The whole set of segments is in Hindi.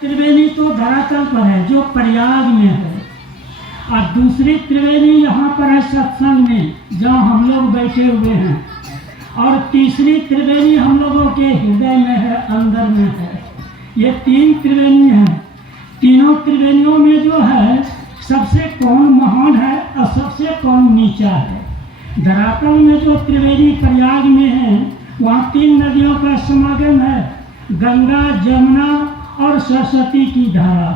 त्रिवेणी तो धरातल पर है जो प्रयाग में है, और दूसरी त्रिवेणी यहाँ पर है सत्संग में जहाँ हम लोग बैठे हुए हैं, और तीसरी त्रिवेणी हम लोगों के हृदय में है, अंदर में है। ये तीन त्रिवेणी हैं। तीनों त्रिवेणियों में जो है सबसे कौन महान है और सबसे कौन नीचा है। धरातल में जो त्रिवेणी प्रयाग में है वहाँ तीन नदियों का समागम है, गंगा, जमुना और सरस्वती की धारा।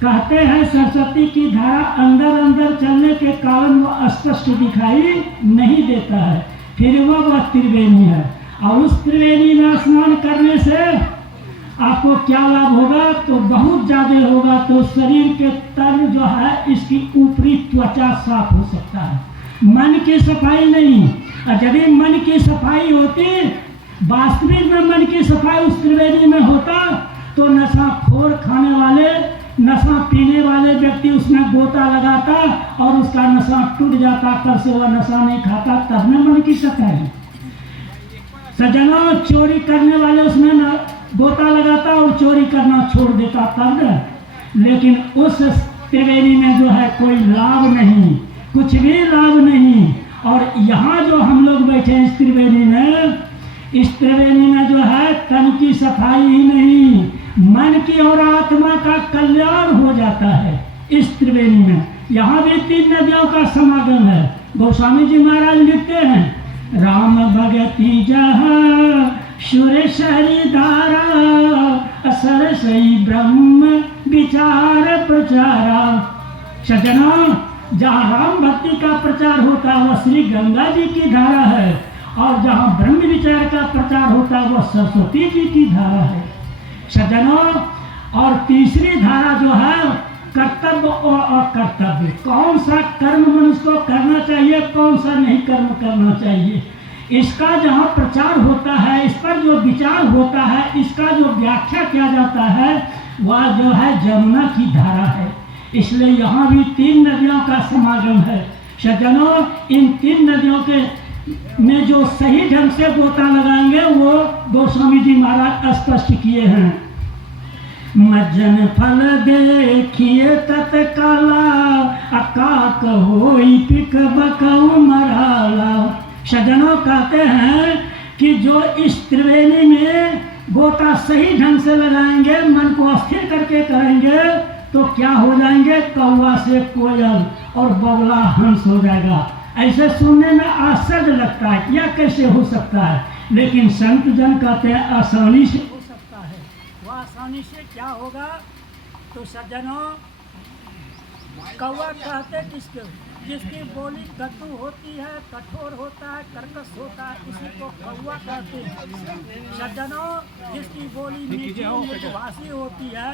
कहते हैं सरस्वती की धारा अंदर अंदर चलने के कारण वह स्पष्ट दिखाई नहीं देता है, फिर वह त्रिवेणी है। और उस त्रिवेणी में स्नान करने से आपको क्या लाभ होगा, तो बहुत ज़्यादा होगा। तो शरीर के तल जो है इसकी ऊपरी त्वचा साफ हो सकता है, मन की सफाई नहीं। और यदि मन की सफाई होती, वास्तविक में मन की सफाई उस त्रिवेणी में होता, तो नशाखोर खाने वाले, नशा पीने वाले व्यक्ति उसमें गोता लगाता और उसका नशा टूट जाता, कल से वह नशा नहीं खाता। तब न मन की सफाई। सज्जनों, चोरी करने वाले उसमें न गोता लगाता और चोरी करना छोड़ देता तब न। लेकिन उस त्रिवेणी में जो है कोई लाभ नहीं, कुछ भी लाभ नहीं। और यहाँ जो हम लोग बैठे हैं इस त्रिवेणी में जो है तन की सफाई ही नहीं, मन की और आत्मा का कल्याण हो जाता है इस त्रिवेणी में। यहाँ भी तीन नदियों का समागम है। गोस्वामी जी महाराज लिखते हैं, राम भगति जहाँ सुरेश्वरी धारा, सरसई ब्रह्म विचार प्रचारा। सज्जनों, जहाँ राम भक्ति का प्रचार होता है वह श्री गंगा जी की धारा है, और जहाँ ब्रह्म विचार का प्रचार होता है वह सरस्वती जी की धारा है। सज्जनों, और तीसरी धारा जो है कर्तव्य और अकर्तव्य। कौन सा कर्म मनुष्य को करना चाहिए, कौन सा नहीं कर्म करना चाहिए, इसका जहाँ प्रचार होता है, इस पर जो विचार होता है, इसका जो व्याख्या किया जाता है, वह जो है जमुना की धारा है। इसलिए यहाँ भी तीन नदियों का समागम है। सज्जनों, इन तीन नदियों के में जो सही ढंग से गोता लगाएंगे वो गोस्वामी जी महाराज स्पष्ट किए हैं। मज्जन फल देखिए तत्काला, अकाक होई पिक बकऊ मराला। सज्जनों, कहते हैं कि जो इस त्रिवेणी में गोता सही ढंग से लगाएंगे, मन को स्थिर करके करेंगे, तो क्या हो जाएंगे, कौवा से कोयल और बगुला हंस हो जाएगा। ऐसे सुनने में आश्चर्य लगता है, यह कैसे हो सकता है, लेकिन संत जन कहते हैं आसानी से हो सकता है। वह आसानी से क्या होगा, तो सज्जनों, कौवा कहते किसको, जिसकी बोली कटु होती है, कठोर होता है, कर्कश होता है, उसी को कौवा कहते हैं। सज्जनों, जिसकी बोली मीठी मृदुभाषी होती है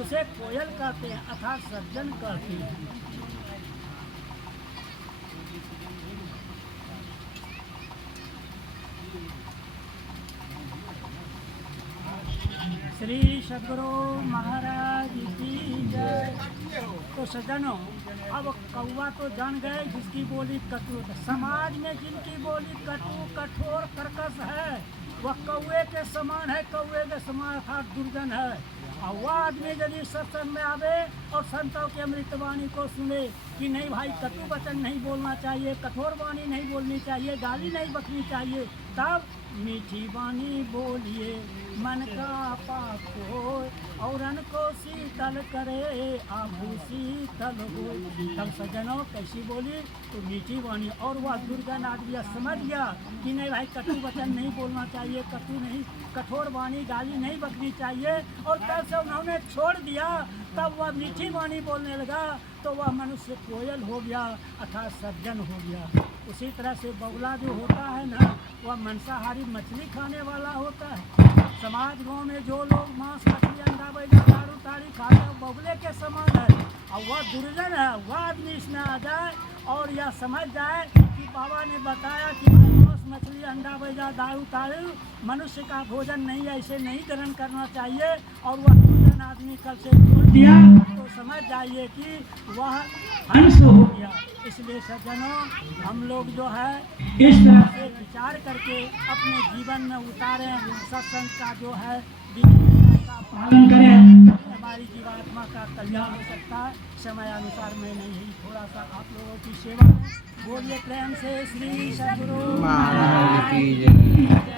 उसे कोयल कहते हैं, अर्थात सज्जन कहते हैं। श्री सद्गुरु महाराज की जय। तो सज्जनों, अब कौवा तो जान गए जिसकी बोली कटु। समाज में जिनकी बोली कटु, कठोर, कर्कश है, वह कौवे के समान है, कौवे के समान अर्थात दुर्जन है। और वह आदमी यदि सत्संग में आवे और संतों के अमृतवाणी को सुने कि नहीं भाई, कटु वचन नहीं बोलना चाहिए, कठोर वाणी नहीं बोलनी चाहिए, गाली नहीं बकनी चाहिए, तब मीठी वाणी बोलिए, मन का पाप हो और अन्न को शीतल करे, आभू शीतल हो। तब सज्जनों कैसी बोली, तो मीठी वाणी। और वह दुर्जन आदमी समझ गया कि नहीं भाई, कटु वचन नहीं बोलना चाहिए, कटु नहीं, कठोर वाणी, गाली नहीं बकनी चाहिए, और तब से उन्होंने छोड़ दिया। तब वह मीठी वाणी बोलने लगा, तो वह मनुष्य कोयल हो गया, अर्थात सज्जन हो गया। उसी तरह से बगुला जो होता है ना, वह मांसाहारी मछली खाने वाला होता है। समाज गाँव में जो लोग मांस, मछली, अंडा, बैगन, दारू ताड़ी खाते हैं, बगुले के समान है। और वह दुर्जन है, वह आदमी इसमें आ जाए और यह समझ जाए कि बाबा ने बताया कि मांस, मछली, अंडा, बैगन, दारू ताड़ी मनुष्य का भोजन नहीं है, इसे नहीं ग्रहण करना चाहिए, और वह दुर्जन आदमी कल से छोड़ दिया, तो समझ जाइए कि वह हंस हो गया। इसलिए सज्जनों, हम लोग जो है इस तरह से विचार करके अपने जीवन में उतारें, सत्संग का जो है विधि का पालन करें। कल्याण हो सकता है। समय अनुसार मैंने यही थोड़ा सा आप लोगों की सेवा में बोलिए प्रेम से श्री सद्गुरु महाराज की जय।